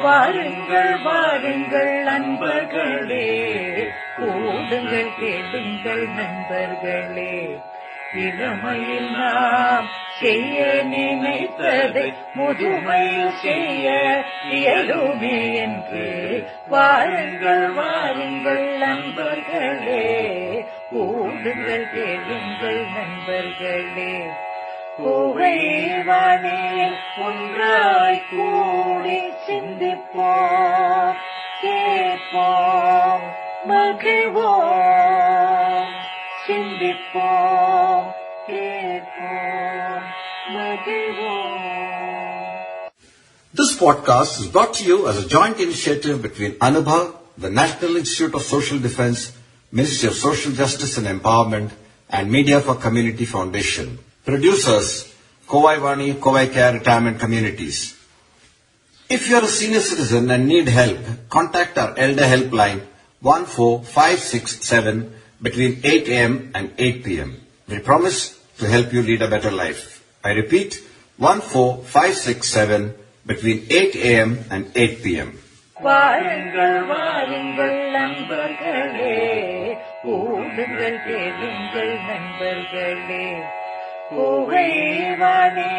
வாருங்கள் வாருங்கள் நண்பர்களே, கூடுங்கள் கேளுங்கள் நண்பர்களே. இளமையில் நாம் செய்ய நினைத்ததை முதுமையில் செய்ய இயலுமே என்று வாருங்கள் வாருங்கள் நண்பர்களே, கூடுங்கள் கேளுங்கள் நண்பர்களே. புகைவானே ஒன்றாய் கூடி சிந்திப்போம், கேட்போம், மகிழ்வோம். சிந்திப்போம், கேட்போம், மகிழ்வோம். This podcast is brought to you as a joint initiative between Anubha, the National Institute of Social Defense, Ministry of Social Justice and Empowerment, and Media for Community Foundation. Producers, Kovai Vani, Kovai Care Retirement Communities. If you are a senior citizen and need help, contact our Elder Helpline 14567 between 8 a.m. and 8 p.m. We promise to help you lead a better life. I repeat, 14567 between 8 a.m. and 8 p.m. வாருங்கள் வாருங்கள் நண்பர்களே, கூடுங்கள் கேளுங்கள் நண்பர்களே. புகைவானே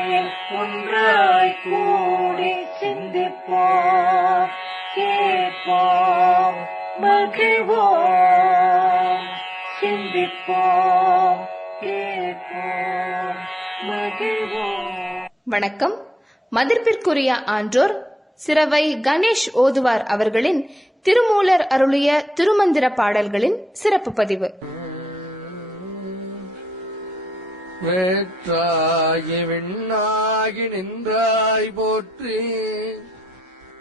ஒன்றாய் கூடி சிந்திப்போம், கேட்போம், மகிழ்வோம். சிந்திப்போம், கேட்போம், மகிழ்வோம். வணக்கம். மதிப்பிற்குரிய ஆன்றோர் சிரவை கணேஷ் ஓதுவார் அவர்களின் திருமூலர் அருளிய திருமந்திர பாடல்களின் சிறப்பு பதிவு. வேற்றாகி விண்ணாகி நின்றாய் போற்றி,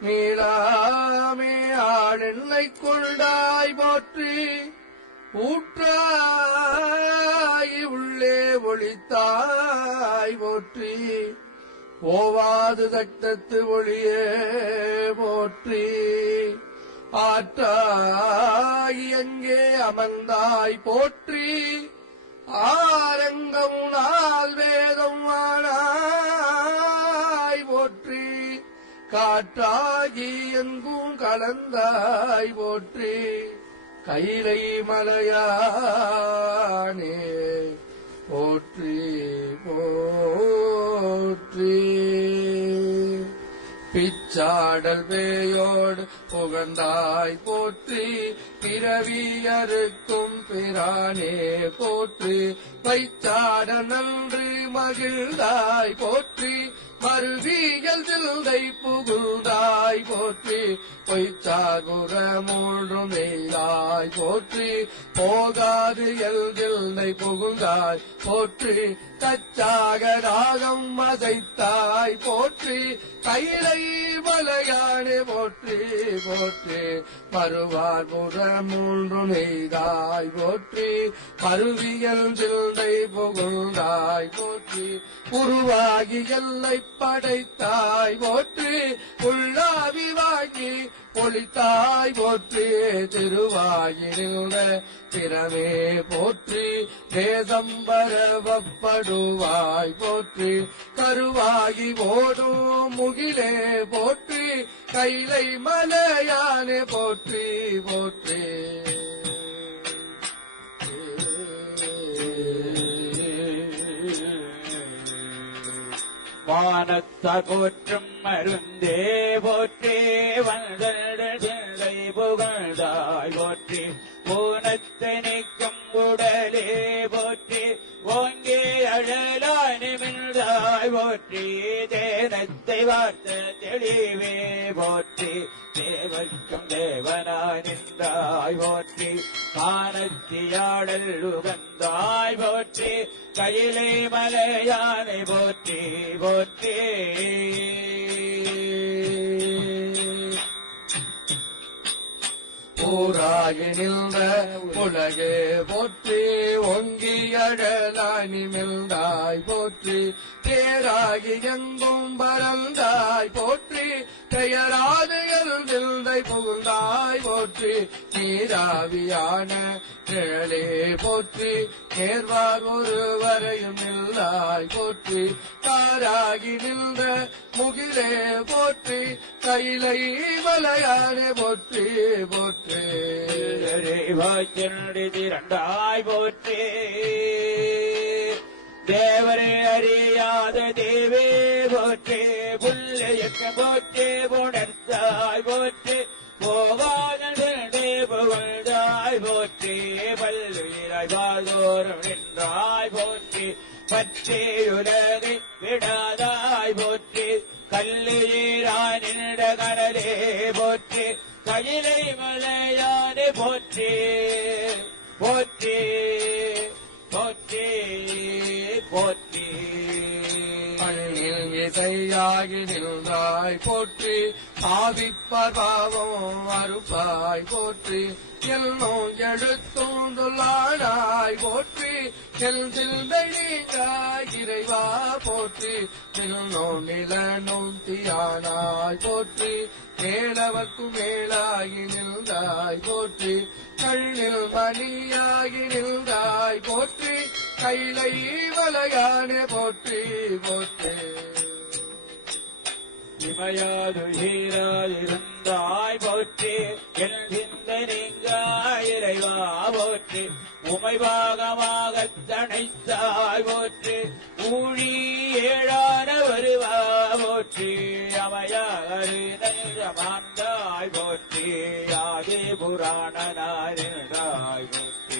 நீளாமே ஆளென்னை கொண்டாய் போற்றி, ஊற்றாகி உள்ளே ஒளித்தாய் போற்றி, ஓவாது தக்தத்து ஒளியே போற்றி, ஆற்றாகி எங்கே அமர்ந்தாய் போற்றி, ஆரங்கம் நாள் வேதம் ஆனாய் போற்றி, காற்றாகி எங்கும் கலந்தாய் போற்றி, கைலை மலையானே போற்றி போற்றி. பிச்சாடல் பேயோடு புகழ்ந்தாய் போற்றி, பிறவி அறுக்கும் பிரானே போற்றி, வைச்சாட நன்று மகிழ்ந்தாய் போற்றி, மறுவியல் சிந்தை புகுந்தாய் போற்றி, பொய்ச்சாகுற மூன்றும் நெய்தாய் போற்றி, போகாது எல்தில்லை புகுந்தாய் போற்றி, கச்சாக ராகம் மதைத்தாய் போற்றி, கைலை மலையானே போற்றி போற்றி, மறுவார் புற மூன்று நெய்தாய் போற்றி, மறுவியல் சிந்தை புகுந்தாய் போற்றி, உருவாகி எல்லை படைத்தாய் போற்றி, உள்ளாவி வாங்கி ஒளித்தாய் போற்றி, திருவாகி நின்ற திறமே போற்றி, வேதம் பரவப்படுவாய் போற்றி, கருவாகி ஓடும் முகிலே போற்றி, கைலை மலையானே போற்றி போற்றி. வானத்தார் போற்றும் மருந்தே போற்றி, வந்தல் சிந்தை புகழ்ந்தாய் போற்றி, ஊனத்தை நீக்கும் உடலே போற்றி, ஓங்கி அழலாய் நிமிழ்ந்தாய் போற்றி, தேனத்தை வார்த்த தெளிவே போற்றி, தேவர்க்கும் தேவனாய் நின்றாய் போற்றி, காணத்தியாடல் உகந்தாய் போற்றி, கையிலே மலையானை போற்றி போற்றி. ஊராகி நின்ற உலகே போற்றி, ஒங்கி அழலாய் நிமிழ்ந்தாய் போற்றி, தேராகி எங்கும் பரந்தாய் போற்றி, பெயராது எழுந்தில்லை புகுந்தாய் போற்றி, போற்றி நீராவியான நிழலே போற்றி நேர்வார் ஒருவரையும் இல்லாய் போற்றி தாராகி நின்ற முகிலே போற்றி கைலை மலையானே போற்றி போற்றி திரண்டாய் போற்றி தேவரே அறியாத தேவே போற்றி புள்ளையக்க போற்றி புணர்த்தாய் போற்றி போகாதே புகழ்ந்தாய் போற்றி பல்லுயிராய் வாழ்தோறும் நின்றாய் போற்றி பற்றியுலகை விடாதாய் போற்றி கல்லுயிராய் நின்ற கடலே போற்றி கையிலை மலையானே போற்றி போற்றி போற்றி போற்றி கண்ணில் இசையாகி நின்றாய் போற்றி ஆவிப்பர் பாவம் அறுப்பாய் போற்றி எல்லும் எழுத்தும் சொல்லானாய் போற்றி எல் சிந்தை நீங்காய் இறைவா போற்றி நில்லும் நிலனும் தியானாய் போற்றி மேலவர்க்கும் மேலாகி நின்றாய் போற்றி கண்ணில் மணியாகி நின்றாய் போற்றி கைலை மலையானே போற்றி போற்றி இமையாது ஈராதிருந்தாய் போற்றி என் சிந்தை நீங்காய் இறைவா போற்றி உமைபாகமாகத் தனைத்தாய் போற்றி ஊழி ஏழான வருவா போற்றி அமையாரி நெஞ்சமாந்தாய் போற்றி ஆதி புராணனாய் போற்றி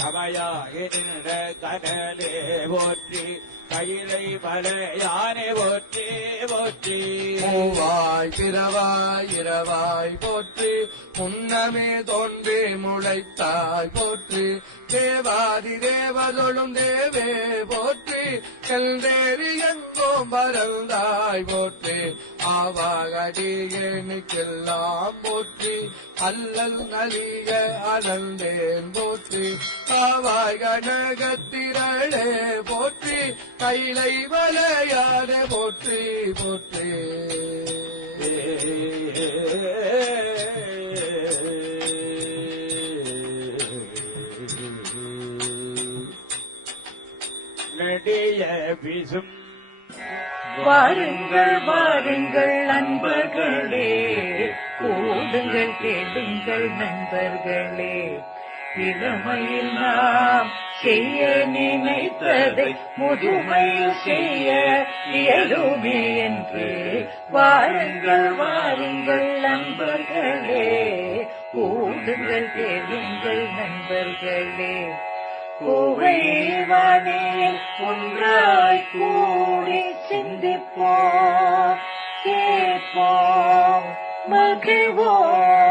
தமையாகி நின்ற கனலே போற்றி கையிலை மலையானே போற்றி போற்றி மூவாய் பிறவாய் இரவாய் போற்றி முன்னமே தோன்றி முளைத்தாய் போற்றி தேவாதி தேவதொழும் தேவே போற்றி செல்தேறி எங்கோம் பரந்தாய் போற்றி ஆவாகடியேனுக்கெல்லாம் போற்றி அல்லல் நலிய அலந்தேன் போற்றி காவாய் கனகத்திரளே போற்றி கைலை மலையானே போற்றி போற்றி நடிய பிசும் வாருங்கள் வாருங்கள் அன்பர்களே, கூடுங்கள் கேளுங்கள் நண்பர்களே, இளமையில் நாம் செய்ய நினைத்ததை முதுமையில் செய்ய இயலுமே என்று வாருங்கள் வாருங்கள் நண்பர்களே, கூடுங்கள் கேளுங்கள் நண்பர்களே. கோவைவானே ஒன்றாய் கூடி சிந்திப்போம், கேட்போம், மகிழ்வோம்.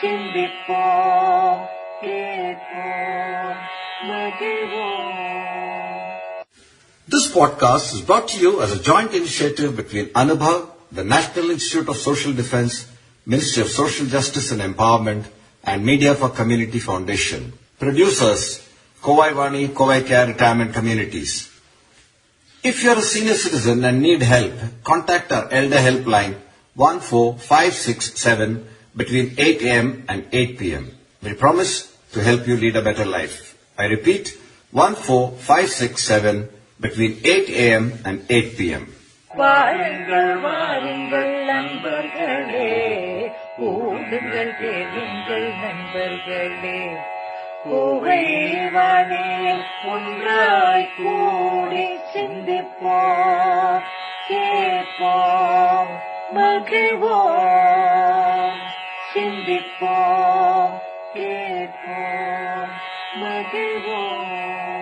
சிந்திப்போம், கேட்போம், மகிழ்வோம். This podcast is brought to you as a joint initiative between Anubhav, the National Institute of Social Defense, Ministry of Social Justice and Empowerment, and Media for Community Foundation. Producers, Kovai Vani, Kovai Care Retirement Communities. If you are a senior citizen and need help, contact our Elder Helpline 14567 between 8 a.m. and 8 p.m. We promise to help you lead a better life. I repeat, 14567 between 8 a.m. and 8 p.m. வாருங்கள் வாருங்கள் நண்பர்களே, கூடுங்கள் கேளுங்கள் நண்பர்களே. கோவைவானே ஒன்றாய் கூடி சிந்திப்போம், கேட்போம், மகிழ்வோம். சிந்திப்போம், கேட்போம், மகிழ்வோம்.